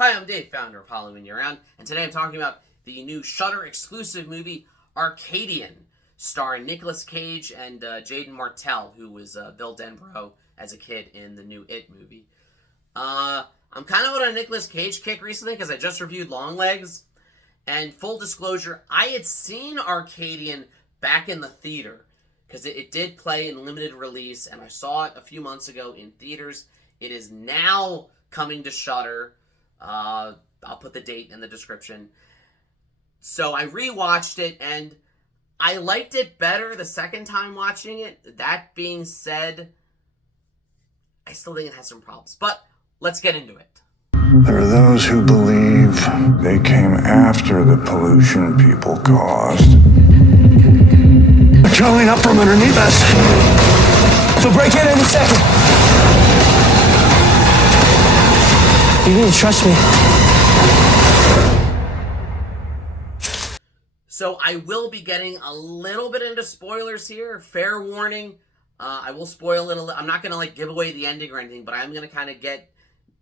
Hi, I'm Dave, founder of Halloween Year Round, and today I'm talking about the new Shudder exclusive movie, Arcadian, starring Nicolas Cage and Jaeden Martell, who was Bill Denbrough as a kid in the new It movie. I'm kind of on a Nicolas Cage kick recently because I just reviewed Longlegs, and full disclosure, I had seen Arcadian back in the theater because it did play in limited release, and I saw it a few months ago in theaters. It is now coming to Shudder. I'll put the date in the description. So I rewatched it, and I liked it better the second time watching it. That being said, I still think it has some problems. But let's get into it. There are those who believe they came after the pollution people caused. They're crawling up from underneath us. They'll break in any second. You need to trust me. So I will be getting a little bit into spoilers here. Fair warning. I will spoil it a little. I'm not going to give away the ending or anything, but I'm going to kind of get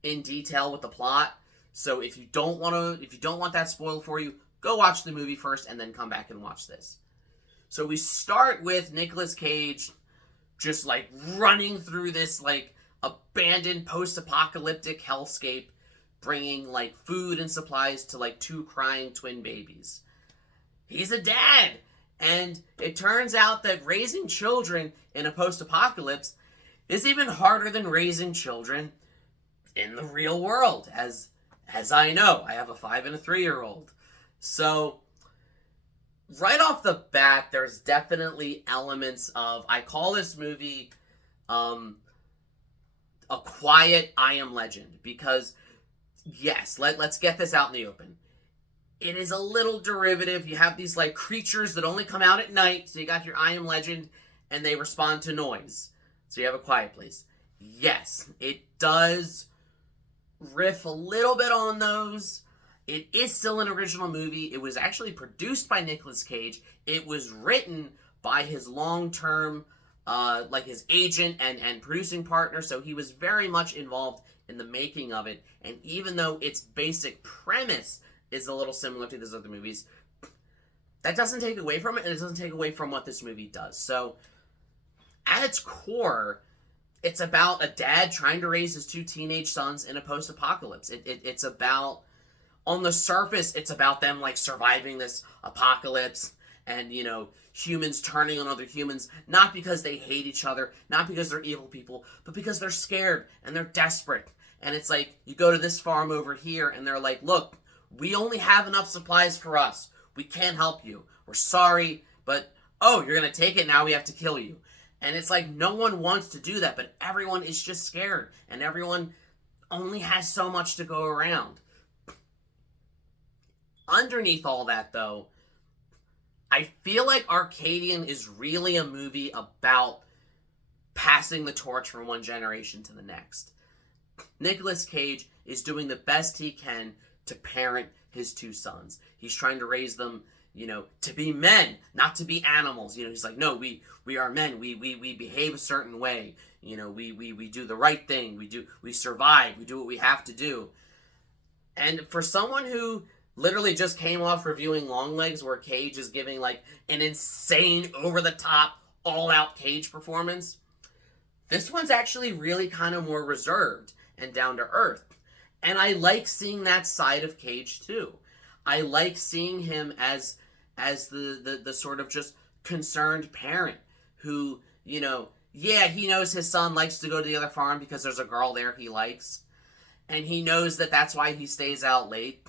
in detail with the plot. So if you don't want that spoiled for you, go watch the movie first and then come back and watch this. So we start with Nicolas Cage just running through this abandoned post-apocalyptic hellscape, bringing food and supplies to two crying twin babies. He's a dad, and it turns out that raising children in a post-apocalypse is even harder than raising children in the real world, as I know. I have a 5 and a 3-year-old. So right off the bat, there's definitely elements of, I call this movie a quiet I Am Legend, because yes, let's get this out in the open. It is a little derivative. You have these creatures that only come out at night, so you got your I Am Legend, and they respond to noise. So you have a quiet place. Yes, it does riff a little bit on those. It is still an original movie. It was actually produced by Nicolas Cage. It was written by his long-term his agent and producing partner, so he was very much involved in the making of it. And even though its basic premise is a little similar to these other movies, that doesn't take away from it, and it doesn't take away from what this movie does. So at its core, it's about a dad trying to raise his 2 teenage sons in a post-apocalypse. It's about, on the surface, it's about them surviving this apocalypse, and humans turning on other humans, not because they hate each other, not because they're evil people, but because they're scared and they're desperate. And it's you go to this farm over here, and they're look, we only have enough supplies for us. We can't help you. We're sorry, but oh, you're gonna take it now, we have to kill you. And it's no one wants to do that, but everyone is just scared, and everyone only has so much to go around. Underneath all that, though, I feel like Arcadian is really a movie about passing the torch from one generation to the next. Nicolas Cage is doing the best he can to parent his 2 sons. He's trying to raise them, to be men, not to be animals. He's no, we are men. We behave a certain way. We do the right thing. We survive. We do what we have to do. And for someone who literally just came off reviewing Longlegs, where Cage is giving an insane, over-the-top, all-out Cage performance, this one's actually really kind of more reserved and down to earth. And I like seeing that side of Cage too. I like seeing him as the sort of just concerned parent who, he knows his son likes to go to the other farm because there's a girl there he likes. And he knows that that's why he stays out late.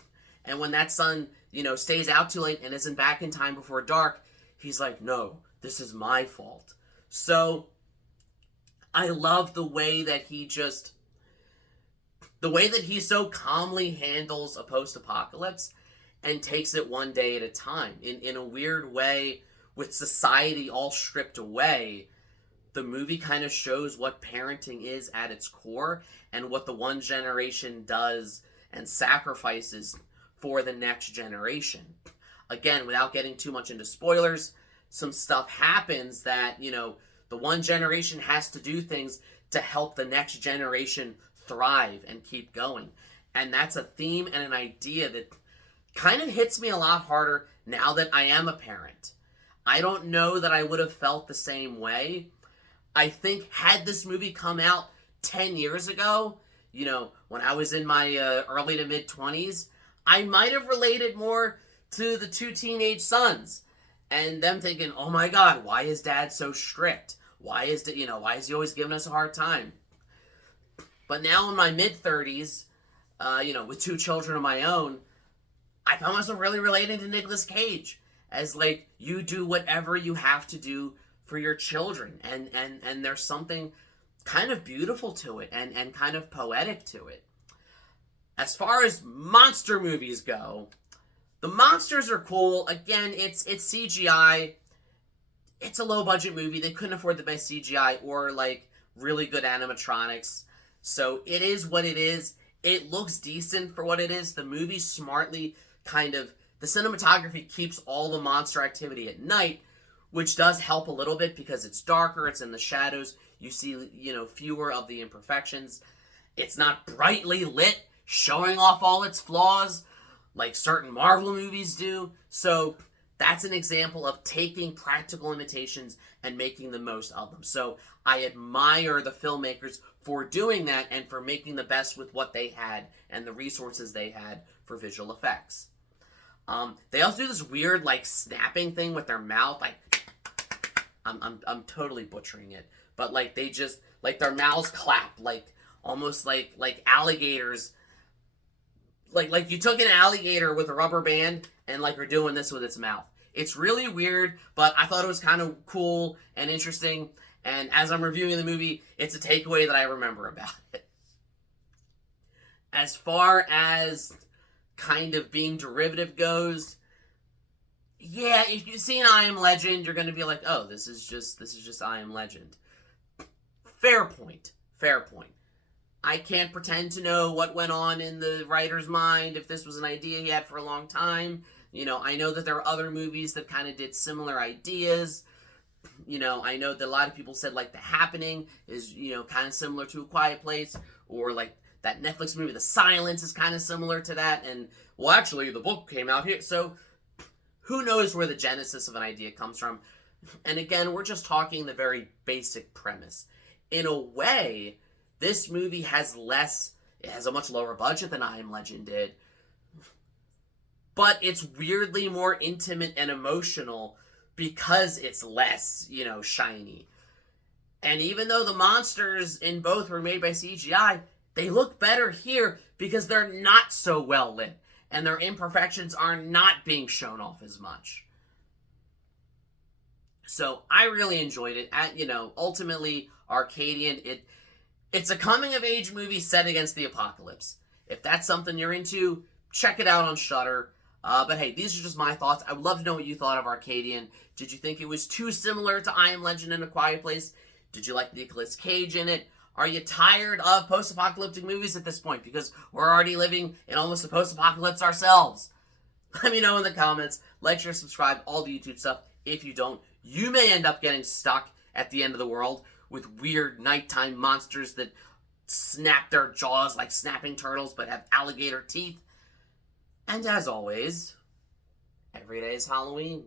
And when that son, stays out too late and isn't back in time before dark, he's no, this is my fault. So I love the way that he so calmly handles a post-apocalypse and takes it one day at a time. In a weird way, with society all stripped away, the movie kind of shows what parenting is at its core and what the one generation does and sacrifices for the next generation. Again, without getting too much into spoilers, some stuff happens that, the one generation has to do things to help the next generation thrive and keep going. And that's a theme and an idea that kind of hits me a lot harder now that I am a parent. I don't know that I would have felt the same way. I think had this movie come out 10 years ago, when I was in my early to mid 20s, I might have related more to the two teenage sons and them thinking, oh my God, why is dad so strict? Why is he always giving us a hard time? But now in my mid 30s, with two children of my own, I found myself really relating to Nicolas Cage as like, you do whatever you have to do for your children. And there's something kind of beautiful to it and kind of poetic to it. As far as monster movies go, the monsters are cool. Again, it's CGI. It's a low budget movie. They couldn't afford the best CGI or like really good animatronics. So it is what it is. It looks decent for what it is. The movie smartly the cinematography keeps all the monster activity at night, which does help a little bit because it's darker, it's in the shadows, you see, fewer of the imperfections. It's not brightly lit, showing off all its flaws, like certain Marvel movies do. So that's an example of taking practical limitations and making the most of them. So I admire the filmmakers for doing that and for making the best with what they had and the resources they had for visual effects. They also do this weird like snapping thing with their mouth. Like I'm totally butchering it, but like they just like their mouths clap like almost like alligators. Like you took an alligator with a rubber band and like are doing this with its mouth. It's really weird, but I thought it was kind of cool and interesting. And as I'm reviewing the movie, it's a takeaway that I remember about it. As far as kind of being derivative goes, yeah, if you see an I Am Legend, you're going to be like, oh, this is just I Am Legend. Fair point. I can't pretend to know what went on in the writer's mind, if this was an idea he had for a long time. I know that there are other movies that kind of did similar ideas. I know that a lot of people said, like, The Happening is, kind of similar to A Quiet Place, or, like, that Netflix movie, The Silence, is kind of similar to that, and, well, actually, the book came out here, so who knows where the genesis of an idea comes from. And again, we're just talking the very basic premise. In a way, this movie has a much lower budget than I Am Legend did, but it's weirdly more intimate and emotional because it's less, shiny. And even though the monsters in both were made by CGI, they look better here because they're not so well lit and their imperfections are not being shown off as much. So I really enjoyed it. Ultimately, Arcadian, it's a coming-of-age movie set against the apocalypse. If that's something you're into, check it out on Shudder. But hey, these are just my thoughts. I would love to know what you thought of Arcadian. Did you think it was too similar to I Am Legend and A Quiet Place? Did you like Nicolas Cage in it? Are you tired of post-apocalyptic movies at this point? Because we're already living in almost a post-apocalypse ourselves. Let me know in the comments. Like, share, subscribe, all the YouTube stuff. If you don't, you may end up getting stuck at the end of the world with weird nighttime monsters that snap their jaws like snapping turtles but have alligator teeth. And as always, every day is Halloween.